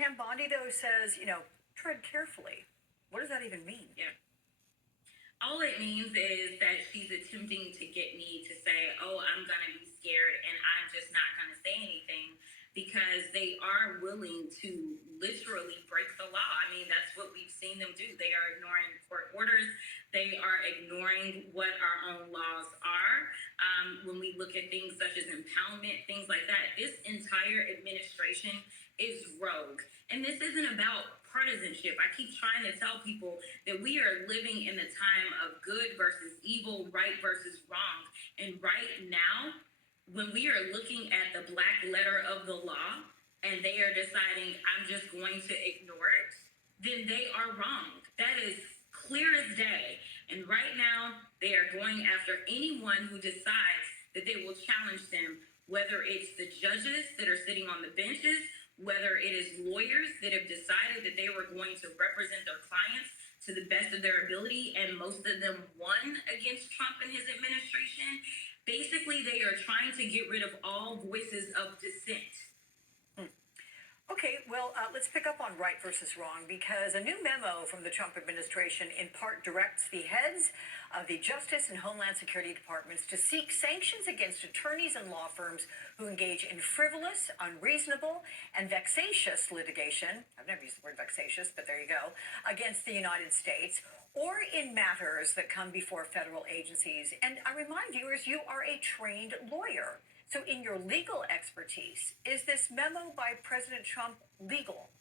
Pam Bondi, though, says, tread carefully. What does that even mean? Yeah. All it means is that she's attempting to get me to say, oh, I'm going to be scared and I'm just not going to say anything, because they are willing to literally break the law. I mean, that's what we've seen them do. They are ignoring court orders. They are ignoring what our own laws are. When we look at things such as impoundment, things like that, this entire administration is rogue. And this isn't about partisanship. I keep trying to tell people that we are living in the time of good versus evil, right versus wrong. And right now, when we are looking at the black letter of the law and they are deciding, I'm just going to ignore it, then they are wrong. That is clear as day. And right now, they are going after anyone who decides that they will challenge them, whether it's the judges that are sitting on the benches, whether it is lawyers that have decided that they were going to represent their clients to the best of their ability, and most of them won against Trump and his administration. Basically, they are trying to get rid of all voices of dissent. Okay, well, let's pick up on right versus wrong, because a new memo from the Trump administration in part directs the heads of the Justice and Homeland Security departments to seek sanctions against attorneys and law firms who engage in frivolous, unreasonable, and vexatious litigation. I've never used the word vexatious, but there you go, against the United States, or in matters that come before federal agencies. And I remind viewers, you are a trained lawyer. So in your legal expertise, is this memo by President Trump legal?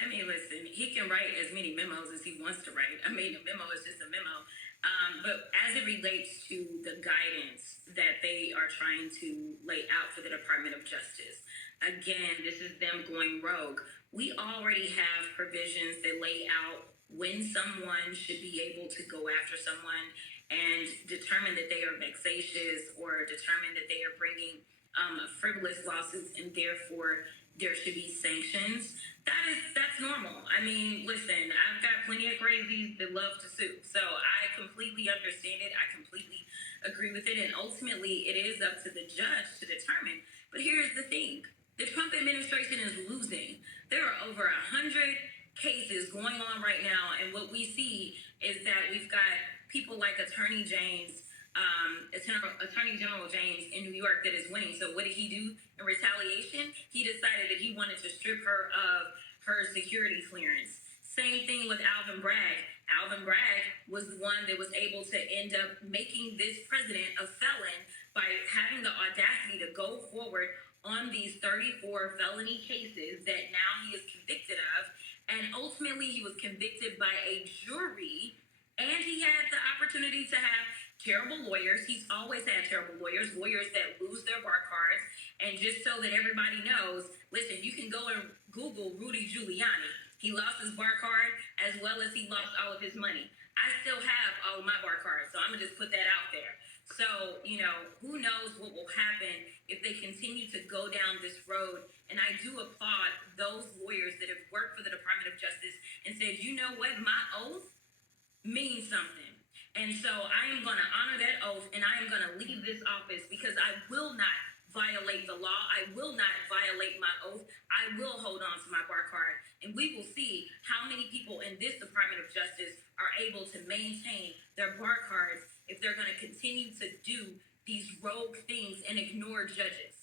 I mean, listen, he can write as many memos as he wants to write. I mean, a memo is just a memo. But as it relates to the guidance that they are trying to lay out for the Department of Justice, again, this is them going rogue. We already have provisions that lay out when someone should be able to go after someone and determine that they are vexatious or determine that they are bringing frivolous lawsuits, and therefore there should be sanctions. That's normal. I mean, listen, I've got plenty of crazies that love to sue, so I completely understand it. I completely agree with it, and ultimately it is up to the judge to determine. But here's the thing: the Trump administration is losing. There are over 100 cases going on right now, and what we see is that we've got people like Attorney General James in New York that is winning. So what did he do in retaliation? He decided that he wanted to strip her of her security clearance. Same thing with Alvin Bragg. Alvin Bragg was the one that was able to end up making this president a felon by having the audacity to go forward on these 34 felony cases that now he is convicted of. And ultimately, he was convicted by a jury, and he had the opportunity to have terrible lawyers. He's always had terrible lawyers that lose their bar cards. And just so that everybody knows, listen, you can go and Google Rudy Giuliani. He lost his bar card as well as he lost all of his money. I still have all of my bar cards, so I'm going to just put that out there. So, who knows what will happen if they continue to go down this road. And I do applaud those lawyers that have worked for the Department of Justice and said, you know what, my oath means something. And so I am going to honor that oath, and I am going to leave this office because I will not violate the law. I will not violate my oath. I will hold on to my bar card, and we will see how many people in this Department of Justice are able to maintain their bar cards if they're going to continue to do these rogue things and ignore judges.